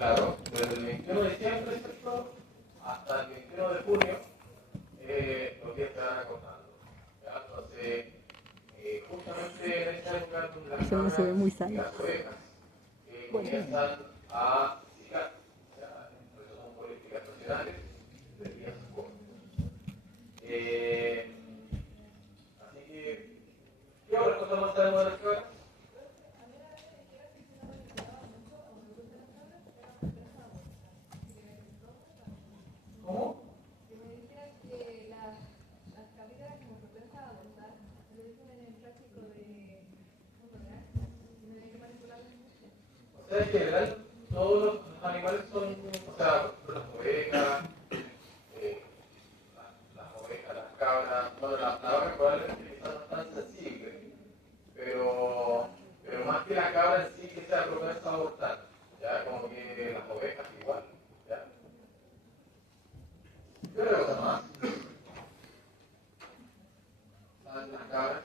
Claro, desde el 21 de diciembre, ¿cierto? Hasta el 21 de junio, los días se van acortando. ¿Ya? Entonces, justamente en esta época, las Eso no se ve muy cabras y sano. las ovejas comienzan a cigar. O sea, por eso son políticas nacionales de días cortos. Así que, ¿qué otras cosas más sabemos de las cabras? ¿Cómo? Que me dijeras que las cabritas como propensas a abortar, lo dicen en el clásico de Mundo Real, que no hay que manipularlas mucho. O sea, en general, todos los animales son, o sea, las ovejas, las ovejas, las cabras, bueno, la vaca probablemente quizás no es tan sensible, pero más que la cabra en sí que sea propensa a abortar, ya, como que las ovejas igual, ya. ¿Qué otra cosa más? Las cabras.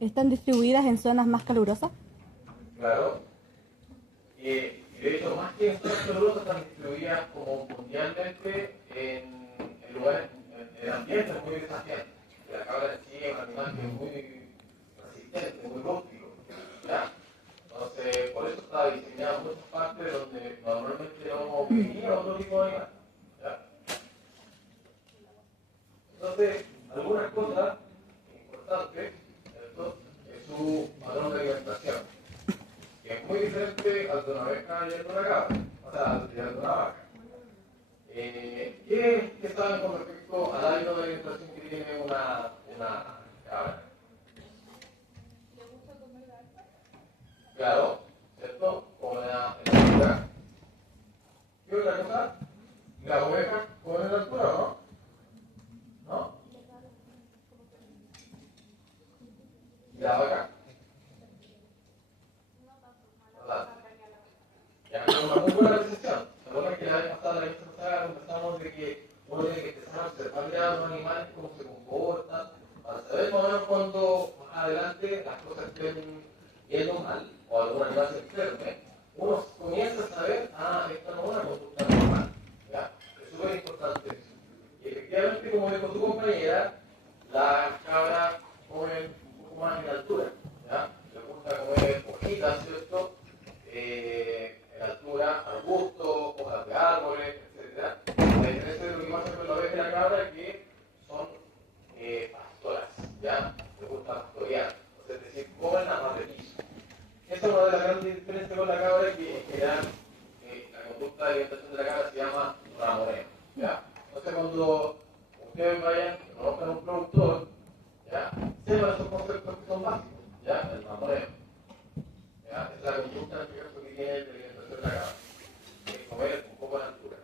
¿Están distribuidas en zonas más calurosas? Claro. Y de hecho, más que en zonas calurosas, están distribuidas como mundialmente en lugares, en ambientes muy desafiantes. La cabra en sí es un animal que es muy resistente, muy rústico. ¿Ya? Entonces, por eso está diseñado en muchas partes donde normalmente no viviría otro tipo de animal. ¿Ya? Entonces, algunas cosas importantes, ¿cierto? Es su patrón de alimentación, que es muy diferente al de una oveja y al de una cabra, o sea, al de una vaca. ¿Qué saben con respecto al hábito de alimentación que tiene una cabra? ¿Le gusta comer la alta? Claro, ¿cierto? Como en la altura. ¿Qué otra cosa? ¿La oveja come en la altura o no? ¿No? ¿Y la vaca? Ya, es una muy buena percepción. ¿Se acuerdan que la vez pasada, la vez pasada, conversamos de que uno tiene que empezar a observar a los animales, cómo se comportan, para saber más o menos cuando más adelante las cosas estén yendo mal, o algún animal se enferme, uno comienza a saber, esta no es una conducta normal. ¿Ya? Es súper importante eso. Y efectivamente, como dijo tu compañera, las cabras comen un poco más en altura. ¿Ya? Les gusta comer hojitas, ¿cierto? En altura, arbustos, hojas de árboles, etc. La diferencia de lo que más se lo ve de la cabra es que son pastoras, ¿ya? Les gusta pastorear, es decir, comen a más de piso. Esa es una de las grandes diferencias con la cabra, que en general la conducta de alimentación de la cabra se llama ramoneo, ¿ya? Entonces cuando ustedes vayan, conozcan un productor, ¿ya? Sepan esos conceptos que son básicos, ¿ya? El ramoneo. ¿Ya? Es la conducta en este caso que tiene el de alimentación de la cabra, que es comer un poco de altura.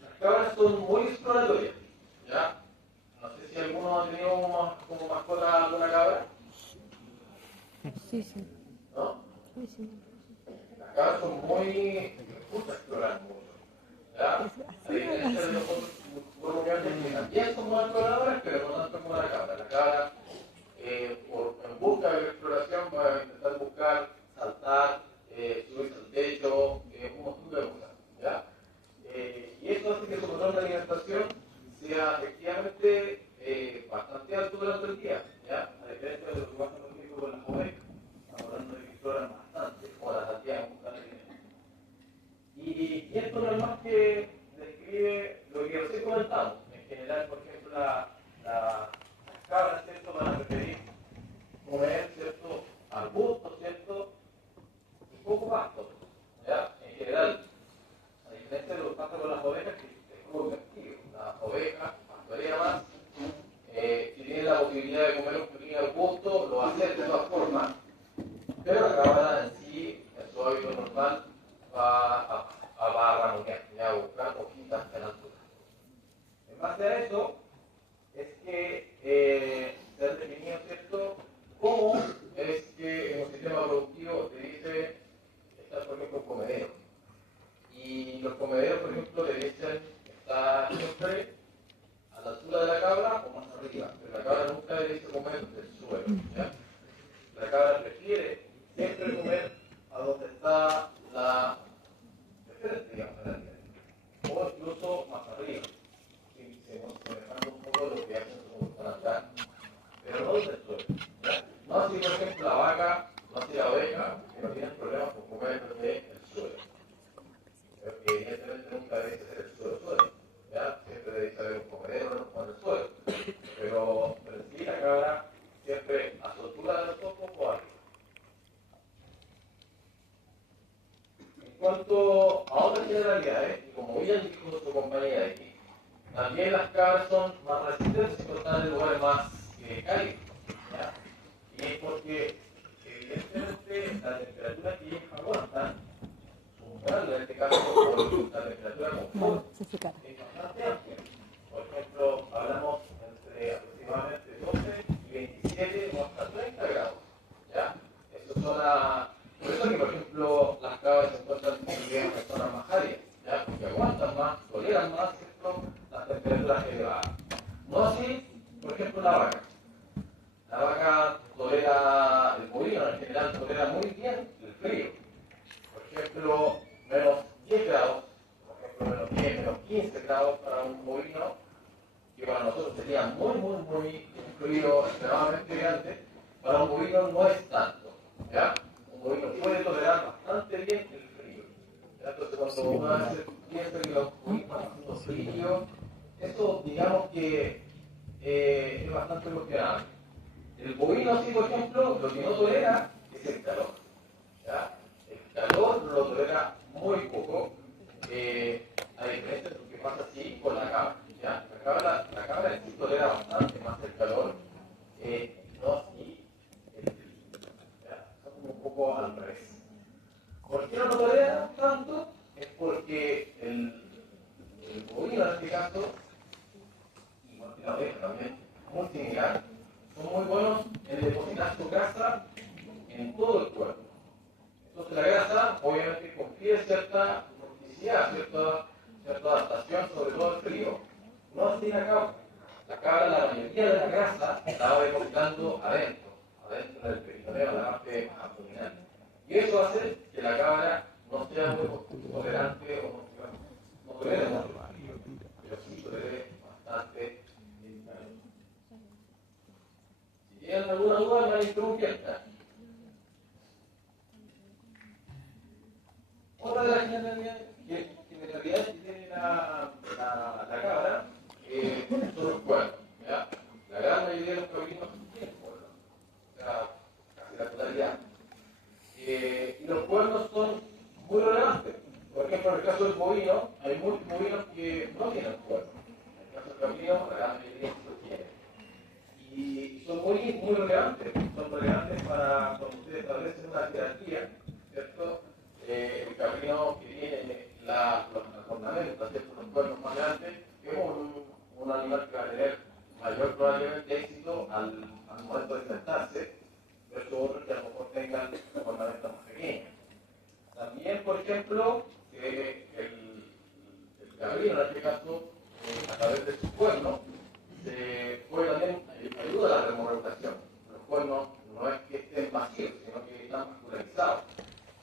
Las cabras son muy exploratorias, ¿ya? No sé si alguno ha tenido como mascota alguna cabra, Sí, sí. ¿no? Sí, sí. Las cabras son muy, les gusta explorar mucho, ¿ya? A diferencia de los otros rumiantes que también son muy exploradores, pero no tanto como la cabra. La cabra, en busca de la exploración, va a intentar buscar, saltar, subirse al techo, un montón de cosas, ¿ya? Y eso hace que su patrón de alimentación sea efectivamente bastante alto durante el día, ¿ya? A diferencia de lo que pasa por ejemplo con las ovejas, estamos hablando de que exploran bastante, horas al día en buscar alimento. Y esto no es más que describe lo que recién comentamos. En general, por ejemplo, las cabras, ¿cierto?, van a preferir comer, ¿cierto?, arbustos, ¿cierto?, y poco pasto, ¿ya? En general, a diferencia de lo que pasa con las ovejas, que es como invertido. Las ovejas pastorean más, si tienen la posibilidad de comer un pequeño arbusto, lo hacen de todas formas, pero la cabra en sí, en su hábito normal, va a ramonear, a buscar hojitas en altura. En base a eso, es que se ha definido, ¿cierto?, cómo es que en un sistema productivo se dice, está por ejemplo un comedero. Y los comederos, por ejemplo, le dicen, está siempre a la altura de la cabra o más arriba, pero la cabra nunca debe comer del suelo. ¿Ya? La cabra prefiere siempre comer a donde está la preferente, digamos, en realidad. O incluso más arriba, si se dejando un poco de lo que hacen sus natural. Pero no desde el suelo. ¿Ya? No así, por ejemplo, la vaca, no así la oveja, que no tienen problemas con comer desde el suelo. Pero que evidentemente nunca debe ser el suelo. ¿Ya? Siempre debe ser un comedero con el suelo. Pero sí la cabra siempre a su altura de los ojos o arriba. En cuanto a otras generalidades, y como bien dijo su compañera de aquí, también las cabras son más resistentes y están en lugares más cálidos. ¿Ya? Y es porque, evidentemente, la temperatura que ellos aguantan, su umbral en este caso, por la temperatura confort, Se secaron. es bastante amplia. Por ejemplo, hablamos entre aproximadamente 12 y 27 o hasta 30 grados. ¿Ya? Eso son por eso que, por ejemplo, las cabras se encuentran en zonas más áridas, ¿ya? Porque aguantan más, toleran más, ¿cierto?, las temperaturas elevadas. No así, por ejemplo, la vaca. La vaca tolera, el bovino en general tolera muy bien el frío. Por ejemplo, menos 10 grados, por ejemplo, menos 10, menos 15 grados para un bovino, que para nosotros sería muy frío extremadamente grande, para un bovino no es tanto. ¿Ya? Un bovino puede tolerar bastante bien el frío. ¿Ya? Entonces, cuando uno a veces piensa que los bovinos están haciendo frío, eso digamos que es bastante cuestionable. El bovino, sí, por ejemplo, lo que no tolera es el calor. ¿Ya? El calor lo tolera muy poco, a diferencia de lo que pasa así con la cabra. ¿Ya? La cabra en sí tolera bastante más el calor, no así el frío. ¿Ya? Son como un poco al revés. ¿Por qué no lo tolera tanto? Es porque el bovino en este caso, igual que la oveja también, muy similar, son muy buenos en depositar su grasa en todo el cuerpo. Entonces la grasa obviamente confiere cierta rusticidad, cierta adaptación, sobre todo al frío. No así la cabra. La cabra, la mayoría de la grasa la va depositando adentro del peritoneo, la parte abdominal. Y eso hace que la cabra no sea muy tolerante o no tolere mucho el frío, pero sí tolere bastante el calor. Si tienen alguna duda, me interrumpen. Otra de las generalidades que tiene la cabra son los cuernos. ¿Ya? La gran mayoría de los cabrinos tienen cuernos, o sea, casi la totalidad. Y los cuernos son muy relevantes. Por ejemplo, en el caso del bovino, hay muchos bovinos que no tienen cuernos. En el caso del cabrino, la gran mayoría sí los tiene. Y son muy relevantes. Son relevantes para cuando ustedes establecen una jerarquía, ¿cierto? El cabrino que tiene los ornamentos, ¿cierto? Los cuernos más grandes, es un animal que va a tener mayor probablemente éxito al momento de enfrentarse, versus otros que a lo mejor tengan ornamentos más pequeños. También, por ejemplo, el cabrino, en este caso, a través de sus cuernos, se puede también ayudar a la remodelación. Los cuernos no es que estén vacíos, sino que están vascularizados.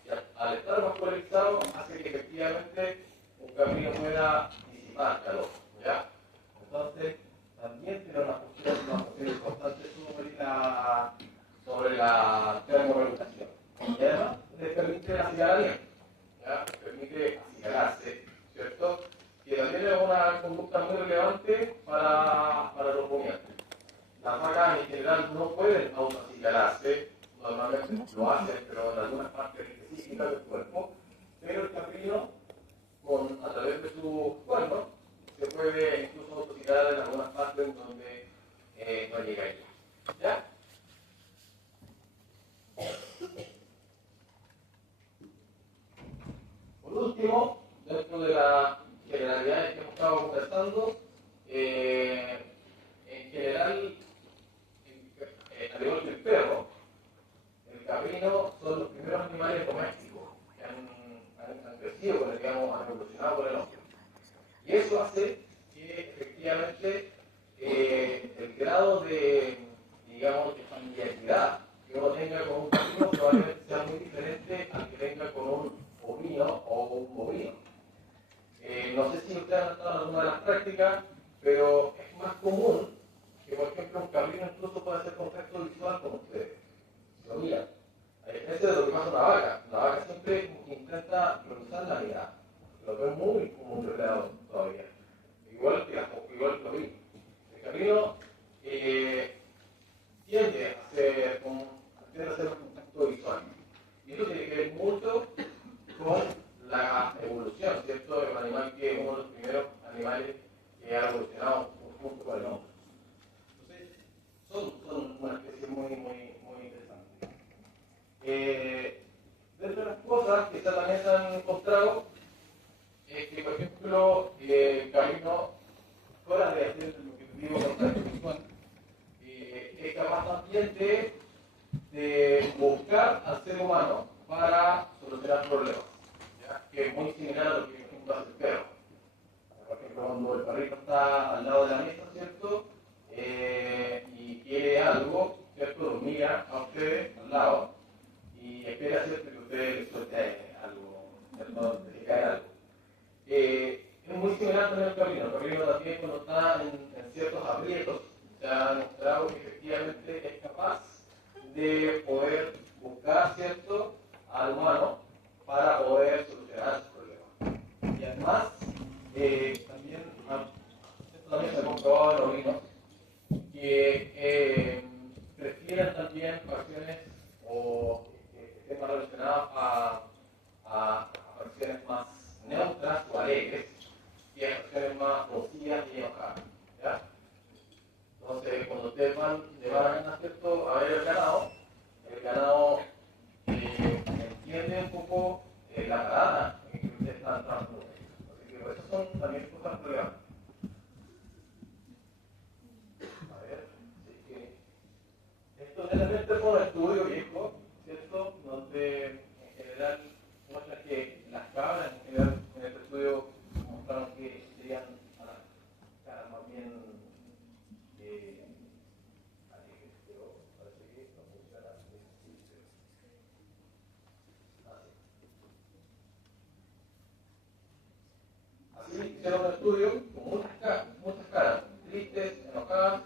Y al estar vascularizado hace que efectivamente un cabrino pueda disipar calor. ¿Ya? Entonces, también tiene una función importante sobre la termorregulación. Y además, le permite el acicalamiento. ¿Ya? Permite acicalarse, ¿cierto? Que también es una conducta muy relevante para los rumiantes. Las vacas en general no pueden autoacicalarse, normalmente lo hacen, pero en algunas partes específicas del cuerpo, pero el caprino, a través de su cuerno, se puede incluso autoacicalar en algunas partes donde no llega ahí. ¿Ya? Por último, dentro de las generalidades que hemos estado conversando, en general, al igual que el perro, el caprino son los primeros animales domésticos que han crecido, han evolucionado con el hombre. Y eso hace que efectivamente el grado de digamos, de familiaridad que uno tenga con un caprino probablemente sea muy diferente al que tenga con un ovino o un bovino. No sé si ustedes han estado en alguna de las prácticas, pero es más común que, por ejemplo, un caprino incluso pueda hacer contacto visual con ustedes. Si lo miran. A diferencia de lo que pasa en una vaca siempre intenta cruzar la mirada. Lo veo muy depredador todavía. Igual que el caprino. El caprino tiende a hacer un contacto visual. Y eso tiene que ver mucho con la evolución, ¿cierto? Es un animal que es uno de los primeros animales que ha evolucionado junto con el hombre. Entonces, son una especie muy interesante. Dentro de las cosas que también se han encontrado es que, por ejemplo, el caprino, fuera de hacer lo que digo contacto visual, es capaz también de buscar al ser humano para solucionar problemas, ¿ya? Que es muy similar a lo que, por ejemplo, hace el perro. Por ejemplo, cuando el perrito está al lado de la mesa, ¿cierto? Y quiere algo, ¿cierto? Lo mira a ustedes al lado y espera, ¿cierto?, que ustedes le suelten algo, ¿cierto? Que cae algo. Es muy similar también al caprino. El caprino también, cuando está en ciertos aprietos, se ha demostrado que efectivamente es capaz de poder buscar, ¿cierto?, al humano para poder solucionar sus problemas. Y además, también se ha comprobado en los ovinos que prefieren también acciones o estén más relacionadas a acciones más neutras o alegres y a acciones más nocivas y enojadas, ¿ya? Entonces, cuando ustedes van ¿cierto?, a ver el ganado entiende un poco la parada en que ustedes están trabajando. Así que esas son también cosas relevantes. A ver, así que esto realmente fue un estudio viejo, ¿cierto?, donde en general muestra que las cabras en general en este estudio mostraron que serían a las caras más bien alegres, pero parece que no funciona así. Así hicieron un estudio con muchas caras, tristes, enojadas,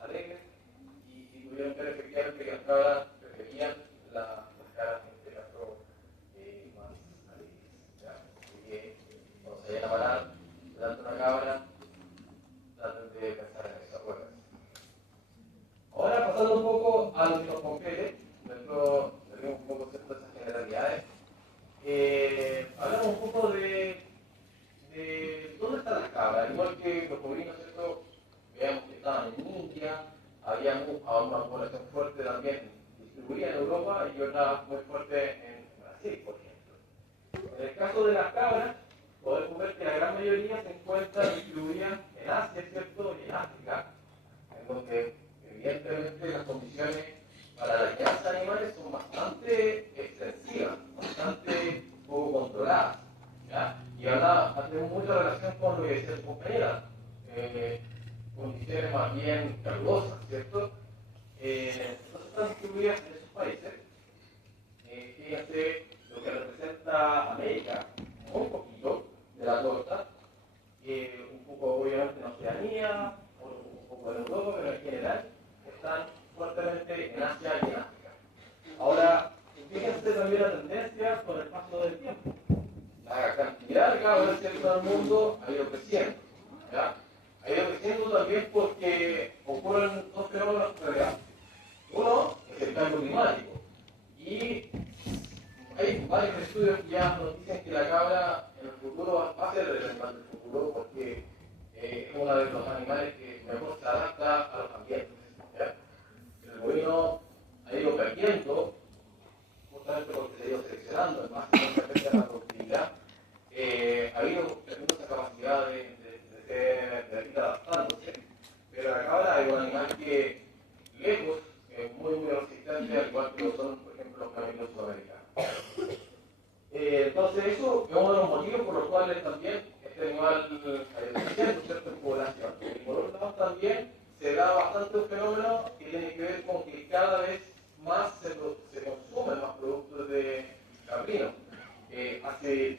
alegres, y tuvieron que ver efectivamente que las cabras preferían las caras, en este caso, más alegres, ¿ya? Así que cuando se vayan a parar delante de una cabra, traten de pensar en eso, acuérdense. Ahora, pasando un poco a lo que nos compete, dentro de un poco de esas generalidades, hablamos un poco de dónde están las cabras. Igual que los bovinos, ¿cierto? Veamos que estaban en India, había una población fuerte también distribuida en Europa y otra muy fuerte en Brasil, por ejemplo. En el caso de las cabras, podemos ver que la gran mayoría se encuentra distribuida en Asia, ¿cierto?, y en África, en donde evidentemente las condiciones para la crianza de animales son bastante extensivas, bastante poco controladas, ¿ya? Y ahora hacemos mucha relación con lo que decía su compañera, condiciones más bien calurosas, ¿cierto? Entonces están distribuidas en esos países. Fíjense lo que representa América, muy poquito de la torta, un poco obviamente en Oceanía, un poco en Europa, pero en general están fuertemente en Asia y en África. Ahora, fíjense también la tendencia con el paso del tiempo. La cantidad de cabras en todo el mundo ha ido creciendo, ¿ya? Ha ido creciendo también porque ocurren dos fenómenos relevantes. Uno es el cambio climático. Y hay varios estudios que ya nos dicen que la cabra en el futuro va a ser el animal del futuro porque es uno de los animales que mejor se adapta a los ambientes, ¿ya? El bovino ha ido perdiendo, justamente porque se ha ido seleccionando, en base a la productividad, ha ido perdiendo esa capacidad de ir adaptándose. Pero la cabra es un animal que, lejos, es muy resistente, al igual que lo son, por ejemplo, los camellos sudamericanos. Entonces, eso es uno de los motivos por los cuales también este animal ha ido creciendo, ¿cierto?, en población. Y por otro lado, también se da bastante un fenómeno que tiene que ver con que cada vez más se consumen más productos de caprino. Hace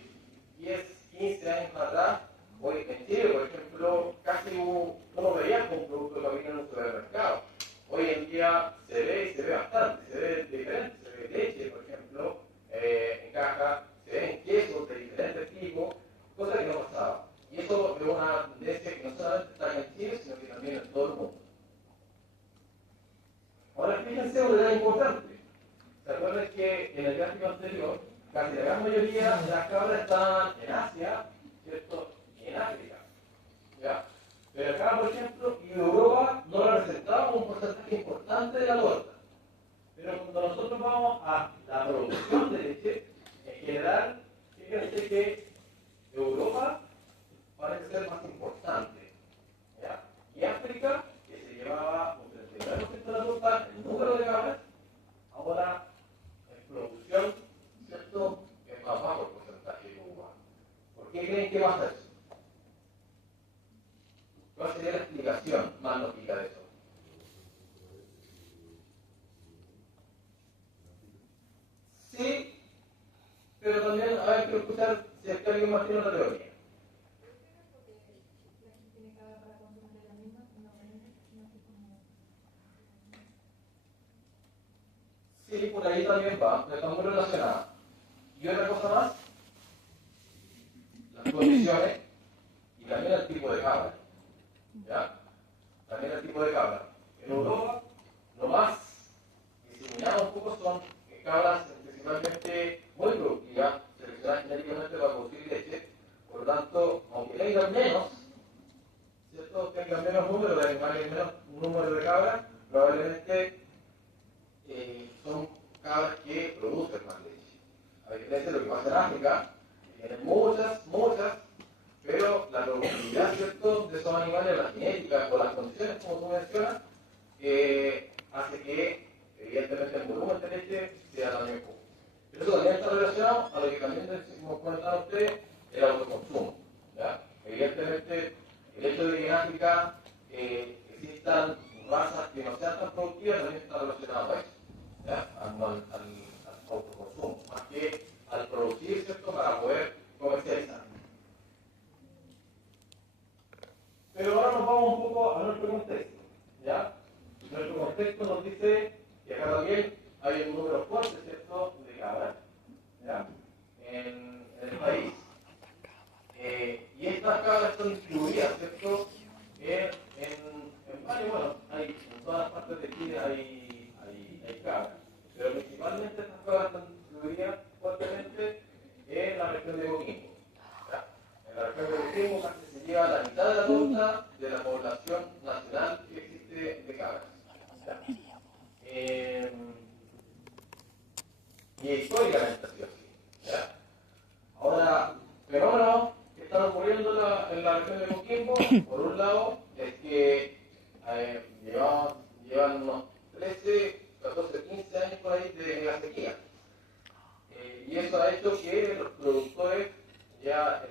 10, 15 años atrás, hoy en Chile, por ejemplo, casi uno veía un producto de caprino en un supermercado. Hoy en día se ve bastante, se ve diferente, se ve leche, por ejemplo, en caja, se ven quesos de diferentes tipos, cosa que no pasaba. Y eso es una tendencia que no solamente está en Chile, sino que también en todo el mundo. Ahora fíjense un detalle importante. ¿Se acuerdan que en el gráfico anterior, casi la gran mayoría de las cabras estaban en Asia, ¿cierto? Y en África. ¿Ya? Pero acá, por ejemplo, y Europa no representaba un porcentaje importante de la torta. Pero cuando nosotros vamos a la producción de leche, en general, fíjense que Europa parece ser más importante. ¿Ya? Y África, que se llevaba un 39% de la torta, el número de cabras, ahora en producción, ¿cierto? Es más bajo el porcentaje de Europa. ¿Por qué creen que pasa eso? ¿Cuál sería la explicación más lógica de eso? Sí, pero también hay que escuchar si es que alguien más tiene otra teoría. Sí, por ahí también va, pero está muy relacionada. Y otra cosa más, las condiciones y también el tipo de cabra. ¿Ya? También el tipo de cabra. En Europa, lo más diseminado un poco son cabras principalmente muy productivas, seleccionadas genéticamente para producir leche. Por lo tanto, aunque tengan menos, ¿cierto? Tengan menos número de animales, menos número de cabras, probablemente son cabras que producen más leche. A diferencia de lo que pasa en África, que tienen muchas, pero la productividad, ¿cierto?, de esos animales, la genética o las condiciones, como tú mencionas, hace que, evidentemente, el volumen de leche sea también poco. Pero eso también está relacionado a lo que también nos comentaron ustedes, el autoconsumo. ¿Ya? Evidentemente, el hecho de que en África existan razas que no sean tan productivas también está relacionado a eso, ¿ya? Al autoconsumo, más que al producir, ¿cierto?, para poder comercializar. Pero ahora nos vamos un poco a nuestro contexto, ¿ya? Nuestro contexto nos dice que acá también hay un número fuerte, ¿cierto?, de cabras, ¿ya?, en el país. Y estas cabras están distribuidas, ¿cierto?, en varios, bueno, en todas partes de Chile hay cabras, pero principalmente estas cabras están distribuidas fuertemente en la región de Coquimbo. ¿Ya? En la región de Coquimbo casi se lleva la mitad de la torta de la población nacional que existe de cabras. ¿Ya? Y históricamente ha sido así. ¿Ya? Ahora, fenómenos que están ocurriendo en la región de Coquimbo, por un lado, es que llevan unos 13, 14, 15 años por ahí de la sequía. Y eso ha hecho que los productores ya,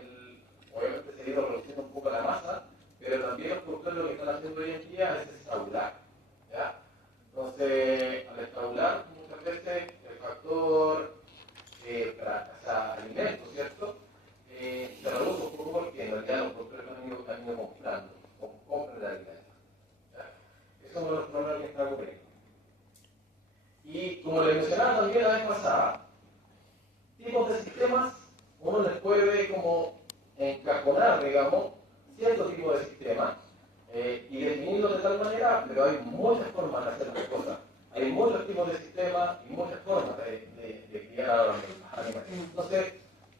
obviamente se ha ido reduciendo un poco la masa, pero también los productores lo que están haciendo hoy en día es extrabular. ¿Ya? Entonces, al extrabular, muchas veces el factor alimento, ¿cierto? Se reduce un poco porque en realidad los productores han ido comprando, compran de alimentos. Eso es uno de los problemas que está ocurriendo. Y como les mencionaba también la vez pasada, tipos de sistemas, uno les puede como encajonar, digamos, cierto tipo de sistemas y definirlos de tal manera, pero hay muchas formas de hacer las cosas. Hay muchos tipos de sistemas y muchas formas de criar a los animales. Entonces,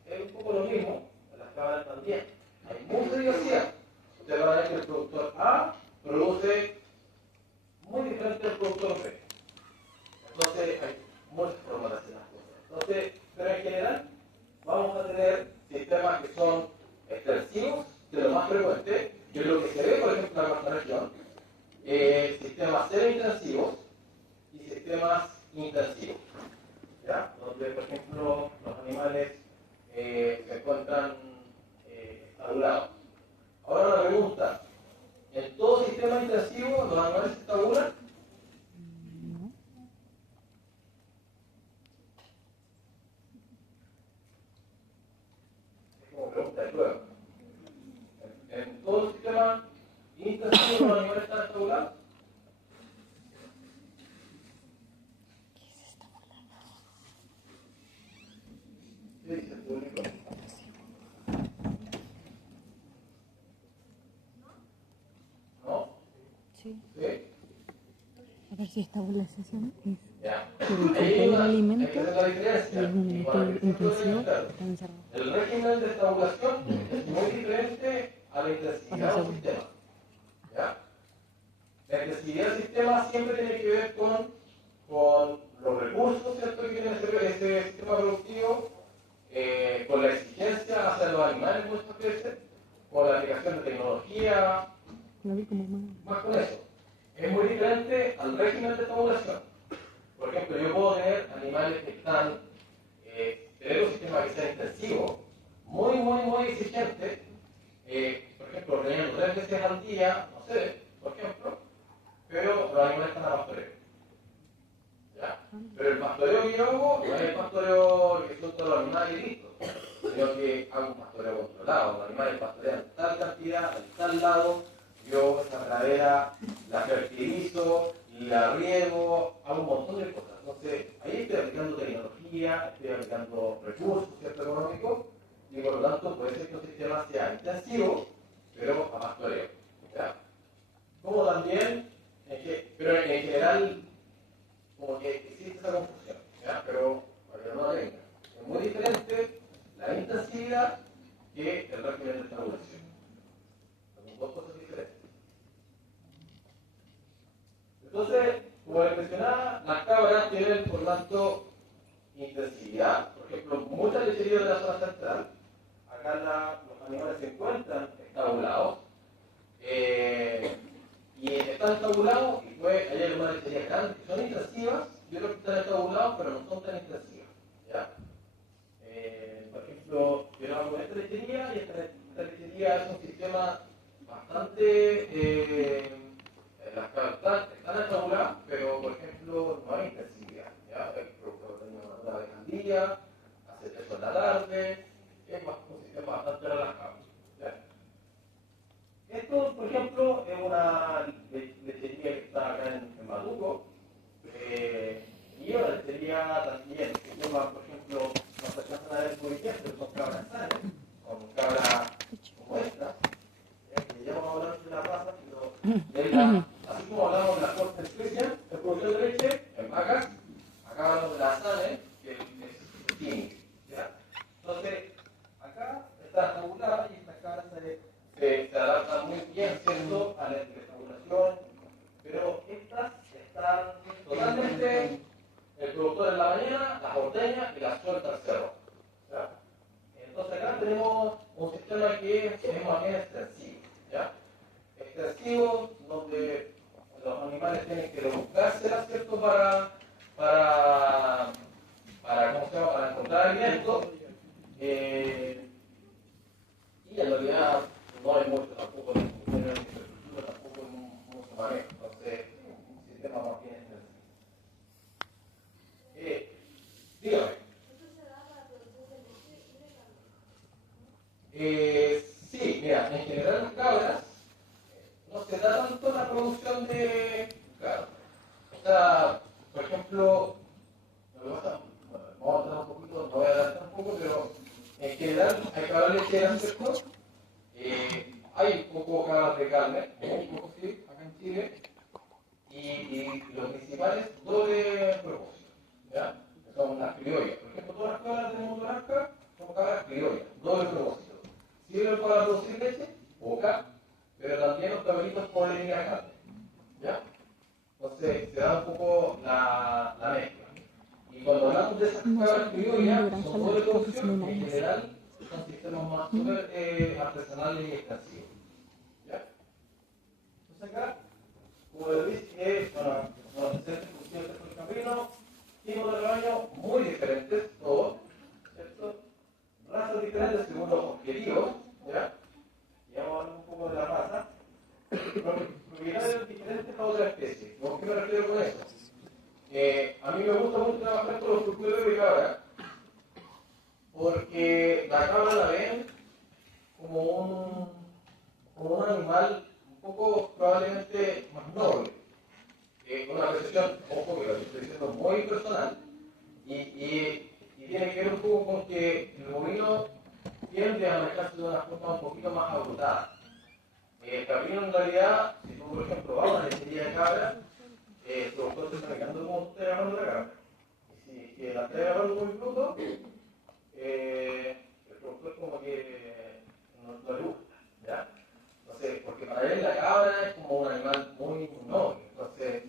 es un poco lo mismo, en las cabras también. Hay mucha diversidad. Ustedes van a ver que el productor A produce muy diferente del productor B. Entonces, hay muchas formas de hacer las cosas. Entonces, pero en general, vamos a tener sistemas que son extensivos, que es lo más frecuente, que es lo que se ve, por ejemplo, en nuestra región, sistemas semi-intensivos y sistemas intensivos, ¿ya? Donde, por ejemplo, los animales se encuentran estabulados. Ahora la pregunta, en todo sistema intensivo los ver si esta sesión es ¿Ya? que el Ahí control hay del hay alimento que hacer la y diferencia. es un Y con el intensivo intensivo, está encerrado. el régimen de estabulación es muy diferente a la intensidad del sistema. ¿Ya? La intensidad del sistema siempre tiene que ver con los recursos, ¿cierto?, que tiene ese sistema productivo, con la exigencia hacia los animales muchas veces, con la aplicación de tecnología, Lo vi como más con eso. Es muy diferente al régimen de estabulación. Por ejemplo, yo puedo tener animales que están, tener un sistema que sea intensivo, muy exigente, por ejemplo, ordeñando 3 veces al día, no sé, por ejemplo, pero los animales están a pastoreo. ¿Ya? Pero el pastoreo que yo hago no es el pastoreo que suelto a los animales y listo, sino que hago un pastoreo controlado. Los animales pastorean tal cantidad, en tal lado, yo esa pradera la fertilizo, la riego, hago un montón de cosas. Entonces, ahí estoy aplicando tecnología, estoy aplicando recursos, ¿cierto?, económicos, y por lo tanto puede ser que un sistema sea intensivo, pero a pastoreo. ¿Ya? Como también, pero en general, como que existe esa confusión, ¿ya? Pero para que no la tenga, es muy diferente la intensividad que el régimen de estabulación. Son dos cosas diferentes. Entonces, como les mencionaba, las cabras tienen, por tanto, intensividad. Por ejemplo, muchas lecherías de la zona central, acá los animales se encuentran estabulados, y están estabulados, y pues hay algunas lecherías grandes que son intensivas, y otras que están estabulados, pero no son tan intensivas. ¿Ya? Por ejemplo, yo trabajo con esta lechería, y esta lechería es un sistema bastante... las cabras están estabuladas, pero por ejemplo no hay intensividad. ¿Ya? El productor tiene una vez al día, hace eso en la tarde, es un sistema bastante relajado. ¿Ya? Esto, por ejemplo, es una lechería que está acá en Matuco, y una lechería también que toma, por ejemplo, no se alcanzan a ver muy bien, pero son cabras sanas, con cabras como esta, que ya vamos a hablar de la raza, pero de la, así como hablamos de la corte especial de producción de leche en vacas, acá hablamos de la SANE, que es química. Entonces, acá está tabulada y estas cabras se adaptan muy bien, ¿cierto?, a la estabulación, pero estas están totalmente, el productor en la mañana las ordeña y las suelta al cerro. ¿Ya? Entonces acá tenemos un sistema que es más bien extensivo. ¿Ya? Extensivo, donde los animales tienen que rebuscárselas, ¿cierto?, ¿cómo se llama?, para encontrar alimento, y en realidad no hay mucho tampoco de infraestructura, tampoco hay mucho manejo. Entonces, un sistema más bien extensivo. Dígame. Sí, mira, en general las cabras no se da tanto la producción de cabras. O sea, por ejemplo, lo que pasa, vamos a hablar un poquito, no voy a hablar tampoco, pero en general hay cabras lecheras, ¿cierto? Hay un poco cabras de carne, muy poco sí, acá en Chile, y los principales doble propósito, ¿ya? Que son las criollas. Por ejemplo, todas las cabras del mundo naranja son cabras criollas, doble propósito. Sirven para producir leche, poca, pero también los cabritos pueden ir a carne, ¿ya? Entonces se da un poco la mezcla. Y cuando hablamos de esas cabras criollas, son doble producción, en general son sistemas más súper artesanales y extensivos, ¿ya? Entonces acá, como les dije, los antecedentes funcionales por el camino, tipos de rebaño muy diferentes, todos, ¿cierto? Razas diferentes según los objetivos, ¿ya? Y vamos a hablar un poco de la raza. Propiedades diferentes a otra especie. ¿Por qué me refiero con eso? A mí me gusta mucho trabajar con los cultivos de cabra, porque la cabra la ven como un animal un poco probablemente más noble. Una percepción, ojo que lo estoy diciendo muy personal, y tiene que ver un poco con que el bovino tiende a manejarse de una forma un poquito más abrutada. El caprino en realidad, si tú por ejemplo vas a una lechería de cabra, el productor se está quedando como usted agarrando la carne. Y si la está agarrando muy bruto, el productor como que no le gusta, ¿ya? Entonces, porque para él la cabra es como un animal muy noble. Entonces,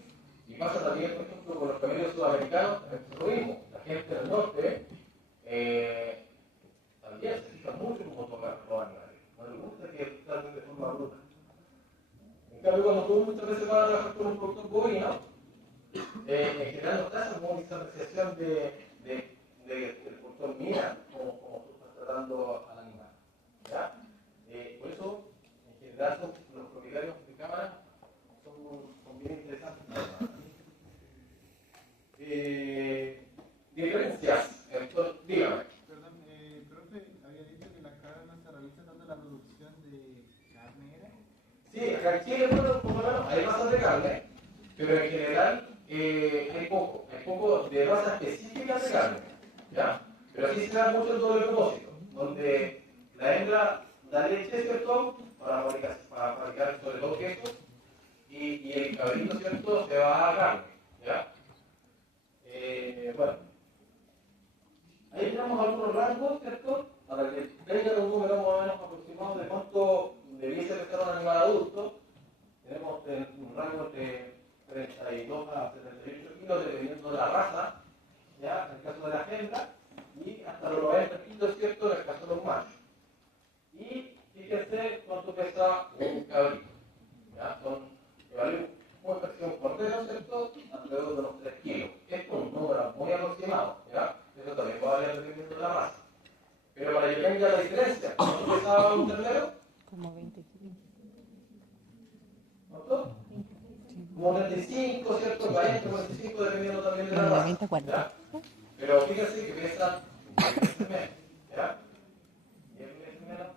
y pasa también, por ejemplo, con los camellos sudamericanos, es lo mismo. La gente del norte también se fija mucho en cómo tocar los animales. No le gusta que traten de forma bruta. En cambio, cuando tú muchas veces vas a trabajar con un productor bovino, en general no estás en esa apreciación del productor mira como tú estás tratando al animal. ¿Ya? Por eso, en general, los propietarios de cámaras son bien interesantes. Diferencias. Entonces, dígame. Perdón, profe, había dicho que las cabras no se realiza tanto la producción de carne, ¿era? Sí, acá en Chile, bueno, por lo menos hay razas de carne, pero en general hay poco de razas específicas de carne, ¿ya? Pero sí se da mucho el doble propósito, donde la hembra da leche, ¿cierto? Para fabricar sobre todo queso, y el cabrito, ¿cierto? Se va a carne, ¿ya? Bueno, ahí tenemos algunos rangos, ¿cierto? Para que tengan un número más o menos aproximado de cuánto debiese pesar un animal adulto. Tenemos un rango de 32 a 78 kilos dependiendo de la raza, ¿ya? En el caso de la hembra, y hasta los 90 kilos, ¿cierto? En el caso de los machos. Y fíjense cuánto pesa un cabrito, ¿ya? Vale muy parecido a un cordero, ¿cierto? Alrededor de unos 3 kilos. Esto es un número muy aproximado, ¿ya? Eso también va a variar dependiendo de la raza. Pero para que tenga la diferencia, ¿cuánto pesaba un ternero? Como 20 kilos. ¿Cuánto? Como 35, ¿cierto? 40, 45, dependiendo también de la raza. 20, 40. ¿Ya? Pero fíjense que pesan 10 veces menos, ¿ya? 10 veces menos,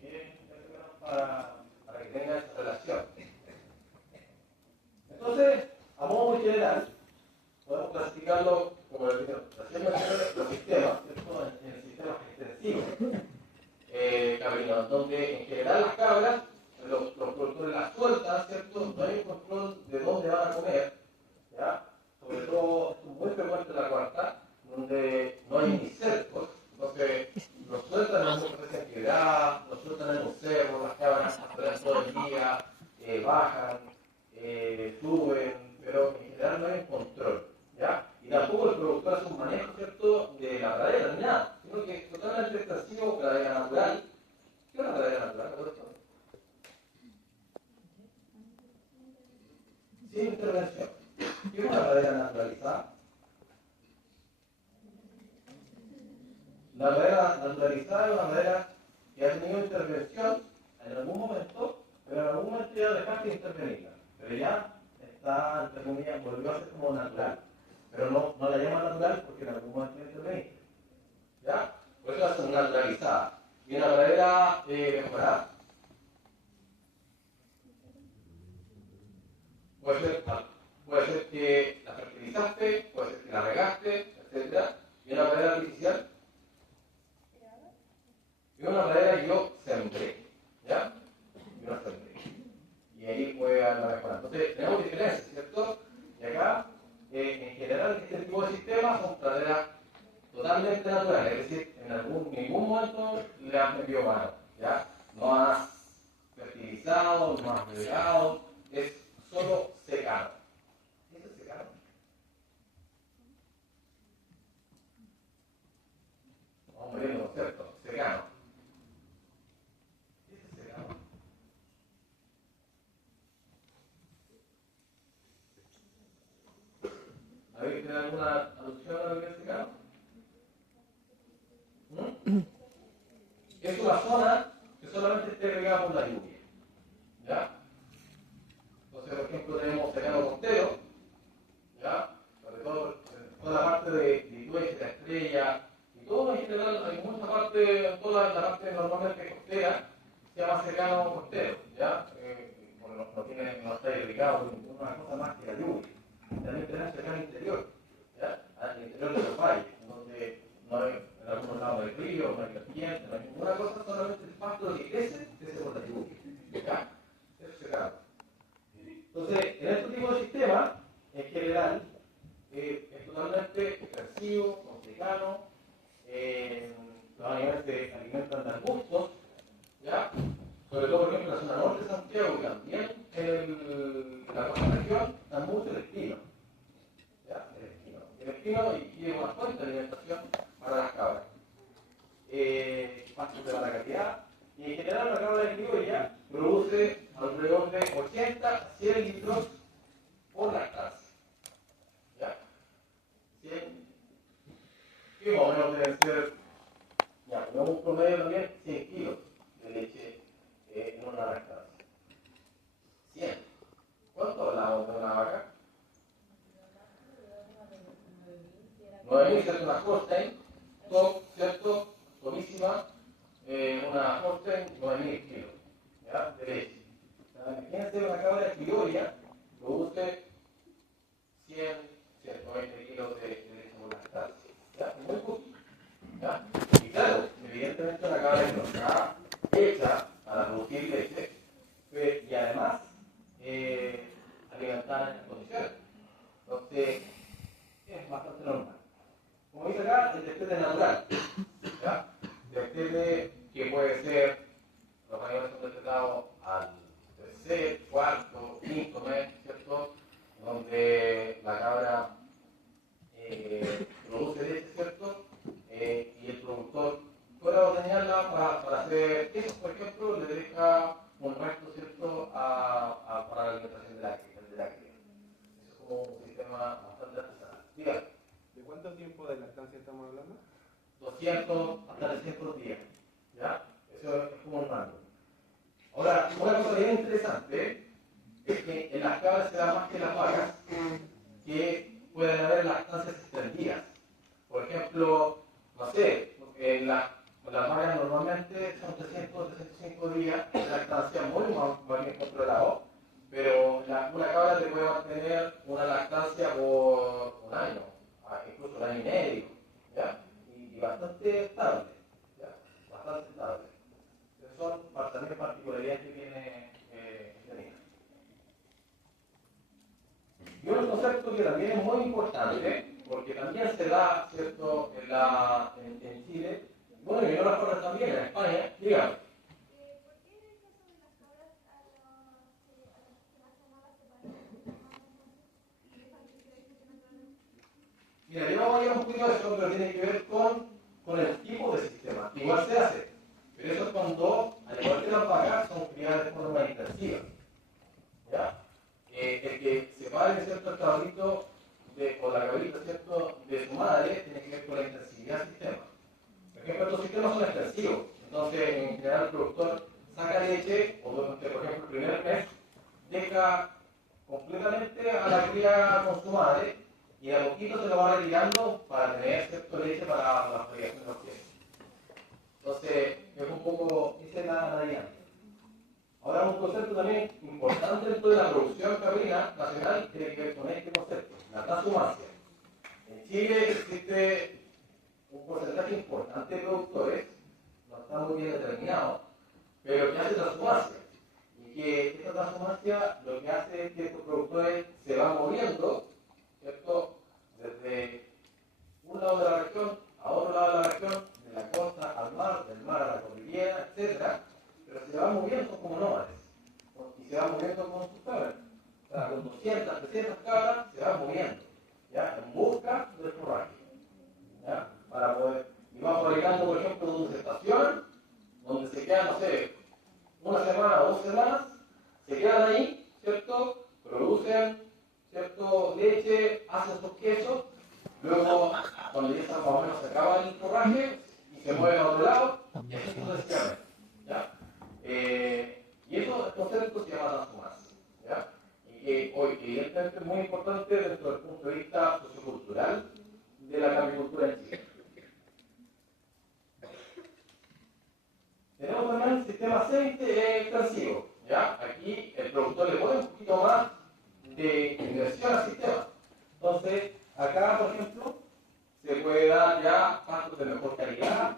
10 veces menos para que tenga esa relación. Entonces, a modo muy general, podemos clasificarlo como recién mencioné, los sistemas, ¿cierto? En sistemas extensivos cabrinos, donde en general las cabras, los productores las sueltan, ¿cierto? No hay un control de dónde van a comer, ¿ya? Sobre todo, esto es muy frecuente en la cuarta, donde no hay ni cercos, entonces los sueltan en una especie de quebrada, los sueltan en un cerro, las cabras pasan todo el día, bajan, suben, pero en general no hay un control, ¿ya? Y tampoco el productor hace un manejo, ¿cierto?, de la pradera, ni nada, sino que es totalmente extensivo, pradera natural. ¿Qué es una pradera natural? Sin intervención. ¿Qué es una pradera naturalizada? La pradera naturalizada es una pradera que ha tenido intervención en algún momento, pero en algún momento ya dejaste de intervenirla. Pero ya está, entre comillas, volvió a ser como natural. Pero no la llaman natural porque en algún momento interveniste. ¿Ya? Por eso es naturalizada. Y una pradera mejorada. Puede ser que la fertilizaste, puede ser que la regaste, etc. Y una pradera artificial. Y una pradera que yo sembré. ¿Ya? Y una sembré. Y ahí puede haber una mejora. Entonces, tenemos diferencias, ¿cierto? Y acá, en general, este tipo de sistemas son praderas totalmente naturales. Es decir, en ningún momento le has metido mano. ¿Ya? No has fertilizado, no has regado, es solo secano. ¿Qué es el secano? Vamos viendo, ¿cierto? Secano. ¿Qué es el secano? ¿Habéis tenido alguna alusión a lo que es secano? Es una zona que solamente esté regada por la lluvia. ¿Ya? Entonces, por ejemplo, tenemos secano costero, ¿ya? Sobre todo toda la parte de Lituecia, la Estrella, y todo en general, hay mucha parte, toda la parte normalmente costera, se llama secano costero, ¿ya? Porque no está irrigado por ninguna cosa más que la lluvia. También tenemos secano interior, ¿ya? Al interior de los valles, donde no hay, en algunos lados no hay río, no hay vertiente, no hay ninguna cosa, solamente el pasto que crece por la lluvia, ¿ya? Eso es secano. Entonces, en este tipo de sistema, en general es totalmente extensivo, complicado. Los animales se alimentan de arbustos, ¿ya? Sobre todo, por ejemplo, en la zona norte de Santiago y también en la costa región, dan mucho el espino. ¿Ya? El espino y es una fuente de alimentación para las cabras. Pastos de mala calidad. Y en general la cabra de criolla produce alrededor de 80 a 100 litros por lactancia. ¿Ya? 100. Y más o menos deben ser, ya, tenemos un promedio también, 100 kilos de leche en una lactancia. 100. ¿Cuánto hablamos de una vaca? 9.000, ¿cierto? Una Holstein, top, ¿cierto? Topísima, una Holstein, 9.000 kilos, ¿ya? De leche. Imagínense una cabra criolla, produce 100, 120 kilos de leche por lactancia. ¿Ya? Muy poquito. ¿Ya? Y claro, evidentemente una cabra que no está hecha para producir leche, y además alimentada en estas condiciones. Entonces, es bastante normal. Como dice acá, el destete natural. ¿Ya? Destete que puede ser, los animales son destetados al tercer, cuarto, quinto mes, ¿cierto? Donde la cabra produce leche, ¿cierto? Y el productor, fuera de ordeñarla para hacer queso, por ejemplo, le deja un resto, ¿cierto? Para la alimentación de la cría. Eso es como un sistema bastante artesanal. Dígame. ¿De cuánto tiempo de lactancia estamos hablando? 200 hasta 300 días. ¿Ya? Eso es como un rango. Ahora, una cosa bien interesante es que en las cabras se da más que en las vacas que pueden haber lactancias extendidas. Por ejemplo, no sé, las vacas normalmente son 300 305 días de lactancia muy bien controlado, pero una cabra te puede mantener una lactancia por un año, incluso un año y medio, ¿ya? Y bastante estable, ¿ya? Bastante estable. Esas son también particularidades que tiene este niño. Y otro concepto que también es muy importante, porque también se da, ¿cierto?, en Chile, bueno, y en otras partes también, en España, dígame. ¿Por qué el caso de las cabras a las tomadas se parecen y dejan que se deje naturalmente? Mira, yo no voy a ir un poquito de eso, pero tiene que ver con el tipo de sistema. Igual se hace, pero eso es cuando, al igual que las vacas, son criadas de forma intensiva. ¿Ya? El que separe, ¿cierto?, el cabrito o la cabrita, ¿cierto?, de su madre, tiene que ver con la intensividad del sistema. Por ejemplo, estos sistemas son extensivos. Entonces, en general, el productor saca leche, o durante, por ejemplo, el primer mes, deja completamente a la cría con su madre, y a poquito se lo va retirando para tener cierta leche para la criación de los pies. Entonces, es un poco, esa es la dinámica. Ahora, un concepto también importante dentro de la producción caprina nacional tiene que ver con este concepto, la transhumancia. En Chile existe un porcentaje importante de productores, no está muy bien determinado, pero que hace transhumancia. Y que esta transhumancia lo que hace es que estos productores se van moviendo, ¿cierto?, desde un lado de la región a otro lado de la región, de la costa al mar, del mar a la cordillera, etc. Pero se van moviendo, son como nómades. Y se van moviendo con sus cabras. O sea, con 200, 300 cabras se van moviendo, ¿ya?, en busca del forraje. ¿Ya? Para poder, y van fabricando, por ejemplo, donde se estacionan, donde se quedan, no sé, una semana o 2 semanas, se quedan ahí, ¿cierto? Producen, ¿cierto?, leche, hacen sus quesos, luego, cuando ya está más o menos se acaba el forraje, y se mueven a otro lado, y así sucesivamente, ¿ya? Y eso, el concepto se llama transhumancia, ¿ya? Y que hoy, evidentemente, es muy importante desde el punto de vista sociocultural de la agricultura en Chile. Tenemos también el sistema semi-extensivo, ¿ya? Aquí el productor le pone un poquito más de inversión al sistema. Entonces, acá, por ejemplo, se puede dar ya pastos de mejor calidad,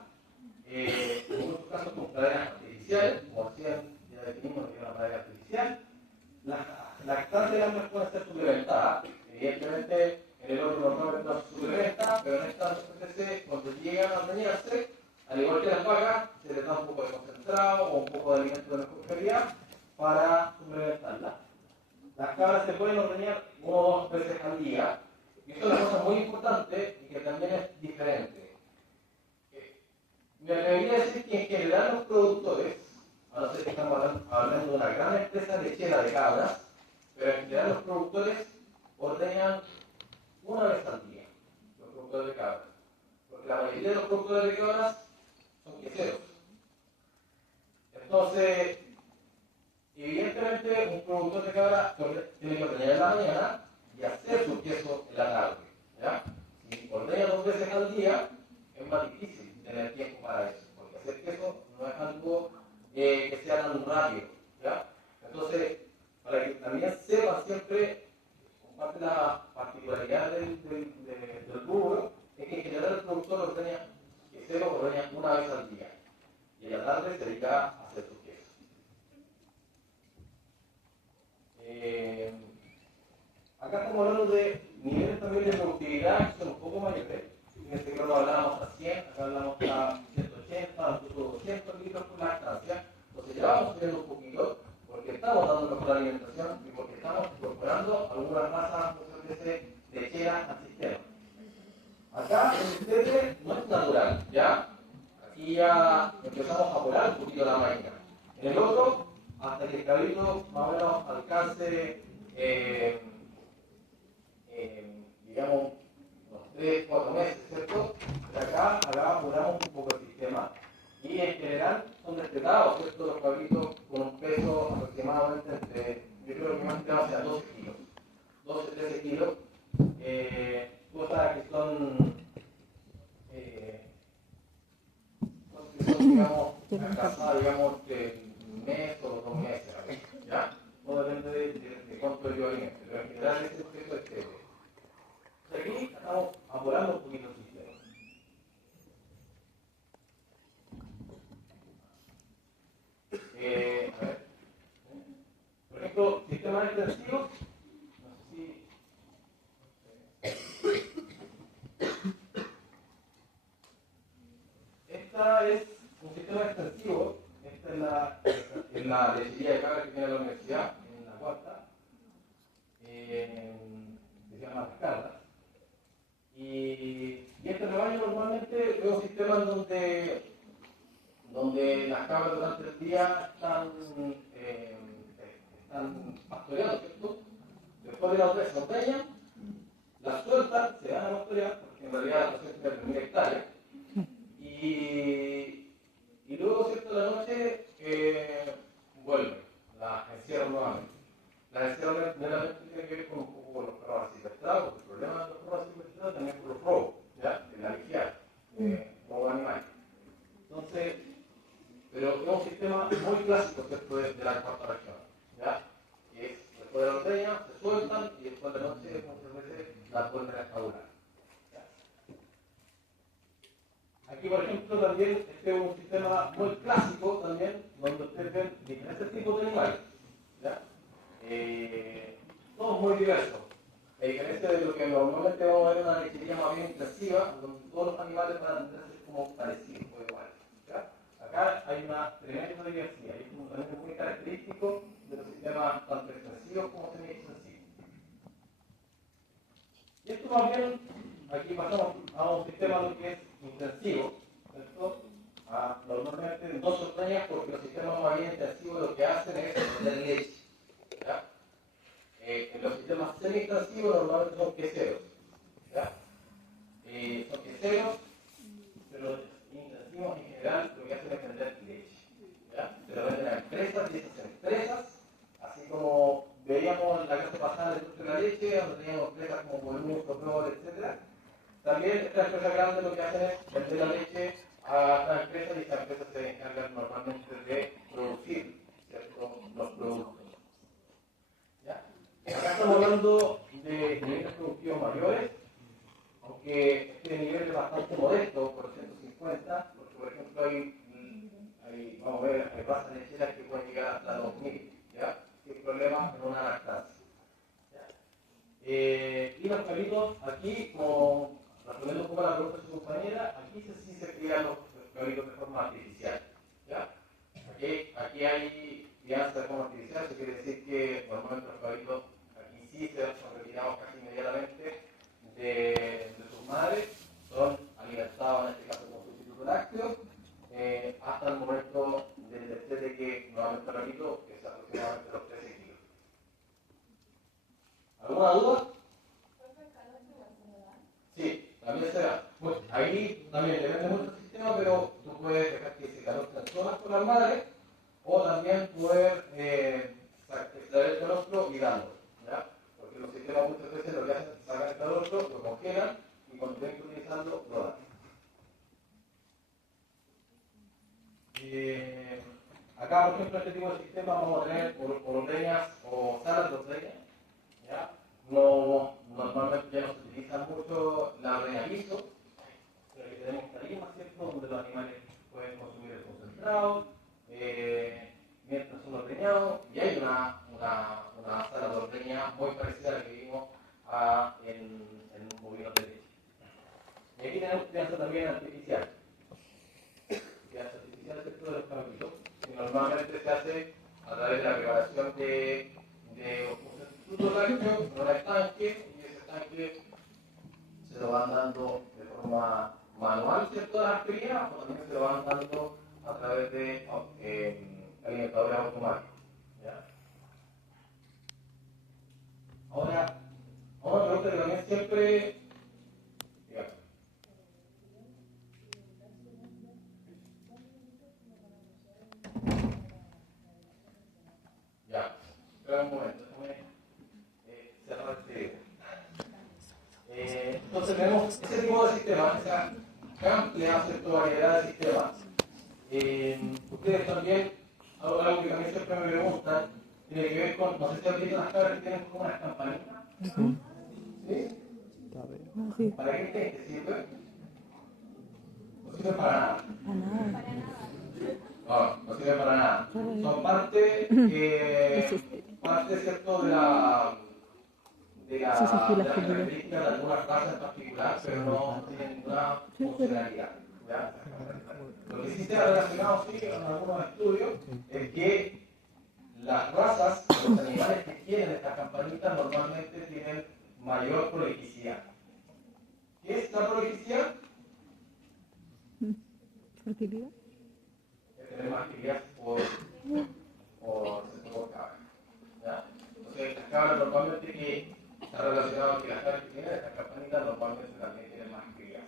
en muchos casos con praderas artificiales, como decían, ya definimos que es una pradera artificial. La lactancia de ambas puede ser suplementada, Evidentemente, en el otro normalmente no se suplementa, pero en esta OTC, cuando llegan a ordeñarse, al igual que las vacas, se les da un poco de concentrado o un poco de alimento de mejor calidad para suplementarla. Las cabras se pueden ordeñar 1 o 2 veces al día, y esto es una cosa muy importante y que también es diferente. Me atrevería a decir que en general los productores, a no ser que estamos hablando de una gran empresa lechera de cabras, pero en general los productores ordeñan 1 vez al día, los productores de cabras. Porque la mayoría de los productores de cabras son queseros. Entonces, evidentemente un productor de cabra tiene que ordeñar en la mañana y hacer su queso en la tarde. ¿Ya? Si ordeña 2 veces al día, es más difícil tener tiempo para eso, porque hacer queso no es algo que sea tan rápido. ¿Ya? Entonces, para que también sepan siempre, parte de la particularidad del rubro, es que en general el productor ordeña quesero ordeña 1 vez al día, y en la tarde se dedica a hacer su queso. Acá estamos hablando de niveles también de productividad que son un poco mayores. En este caso hablábamos hasta 100, acá hablamos hasta 180, incluso 200 litros por lactancia. Entonces ya vamos subiendo un poquito, porque estamos dando mejor alimentación y porque estamos incorporando algunas razas muchas veces lecheras al sistema. Acá el CTR no es natural, ¿ya? Aquí ya empezamos a volar un poquito la máquina. En el otro, hasta que el cabrito más o menos alcance, digamos, unos 3, 4 meses, ¿cierto? De acá volamos un poco el sistema y en general son destetados, ¿cierto? Los cabritos con un peso aproximadamente entre, yo creo que más o sea 12 kilos, 12, 13 kilos, cosas que son, digamos, una casa, digamos, de un mes o 2 meses, ¿ya? No depende de cuánto yo alimento, pero en general ese peso es este. Aquí estamos apurando un poquito el sistema. A ver. Por ejemplo, sistemas extensivos. No sé si. Esta es un sistema extensivo. Esta es la lechería de cabra que tiene la universidad, en la cuarta. Se llama Las Cartas. Y este rebaño normalmente es un sistema donde las cabras durante el día están pastoreando, ¿cierto? Después de la otra se ordeñan, las sueltan, se van a pastorear, porque en realidad la sueltan es de 1000 hectáreas, y luego, ¿cierto? La noche vuelven, las encierran nuevamente. Las encierran meramente tiene que ver con un poco con los perros silvestrados, porque el problema de los perros silvestrados también es por los robos, ¿ya? De la ligiar, robo de animales. Entonces, pero es un sistema muy clásico, ¿cierto? De la cuarta región, ¿ya? Que es, después de la ordeña, se sueltan y después de la noche muchas veces las vuelven a escabular. Aquí, por ejemplo, también este es un sistema muy clásico también, donde ustedes ven diferentes tipos de animales, ¿ya? Todos muy diversos. A diferencia de lo que normalmente vamos a ver en una lechería más bien intensiva, donde todos los animales van a tener como parecidos o iguales, ¿ya? Acá hay una tremenda diversidad y es también muy característico de los sistemas tanto extensivos como semi-extensivos. Y esto más bien, aquí pasamos a un sistema que es intensivo, ¿cierto? Normalmente no se ordeña porque los sistemas más bien intensivos lo que hacen es obtener leche, ¿ya? Los sistemas semi-extensivos normalmente son queseros, ¿ya? Son queseros, pero los intensivos en general lo que hacen es vender leche, ¿ya? Se lo venden a empresas y esas empresas, así como veíamos en la clase pasada de la industria de la leche, donde teníamos empresas como Bolmus, Proprol, etc. También estas empresas grandes lo que hacen es vender la leche a estas empresas y estas empresas se encargan normalmente de producir, ¿cierto? Los productos. ¿Ya? Acá estamos hablando de niveles productivos mayores, aunque este nivel es bastante modesto, por 150, porque por ejemplo hay vamos a ver, hay razas lecheras que pueden llegar hasta 2000, ¿ya? Sin problemas en una lactancia. Y Y los cabritos, aquí, como respondiendo un poco a la pregunta de su compañera, aquí sí se crían los cabritos de forma artificial. ¿Ya? Aquí hay crianza de forma artificial, eso quiere decir que normalmente los cabritos aquí sí son retirados casi inmediatamente de sus madres, son alimentados en este caso con sustituto lácteo, hasta el momento del destete que nuevamente repito, que es aproximadamente los 13 kilos. ¿Alguna duda? Sí, también se da. Pues ahí también depende mucho del sistema, pero tú puedes dejar que se calostren solas con las madres o también poder extraer el calostro y dándolo. ¿Ya? Porque los sistemas muchas veces lo que hacen es sacar el calostro, lo congelan y cuando tienen que utilizarlo, lo dan. Acá, por ejemplo, en este tipo de sistema vamos a tener ordeñas o salas de ordeña. ¿Ya? Normalmente ya no se utiliza mucho la ordeña piso, pero aquí tenemos tarimas, ¿cierto?, donde los animales pueden consumir el concentrado mientras son ordeñados, y hay una sala de ordeña muy parecida a la que vimos en bovinos de leche. Y aquí tenemos crianza también artificial. Crianza artificial, ¿cierto?, de los cabritos, que normalmente se hace a través de la preparación de un sustituto lácteo en un estanque, y ese estanque se lo van dando de forma manual, ¿cierto?, a las crías, o también se lo van dando a través de alimentadores automáticos. ¿Ya? Ahora, una pregunta que también siempre... Dígame. Ya, espera un momento, déjame cerrar este video. Entonces tenemos ese tipo de sistemas, esa amplia variedad de sistemas. Ustedes también, algo que también siempre me preguntan, tiene que ver con, no sé si han visto las cabras que tienen como unas campanitas. ¿Sí? Ah, sí. ¿Para qué te sirve? No sirve para nada. A nada. No sirve para nada. Son parte, ¿cierto?, de las características de algunas razas en particular, pero no tienen ninguna funcionalidad. ¿Ya? Lo que sí se ha relacionado en algunos estudios es que las razas, los animales que tienen estas campanitas normalmente tienen mayor prolificidad. ¿Qué es la prolificidad? ¿Fertilidad? Tener más crías por cabra. ¿Ya? Entonces, las cabras normalmente que está relacionado que las cabras que tienen estas campanitas normalmente también tienen más crías.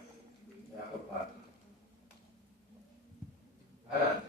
¿Ya? Por parto. Adelante.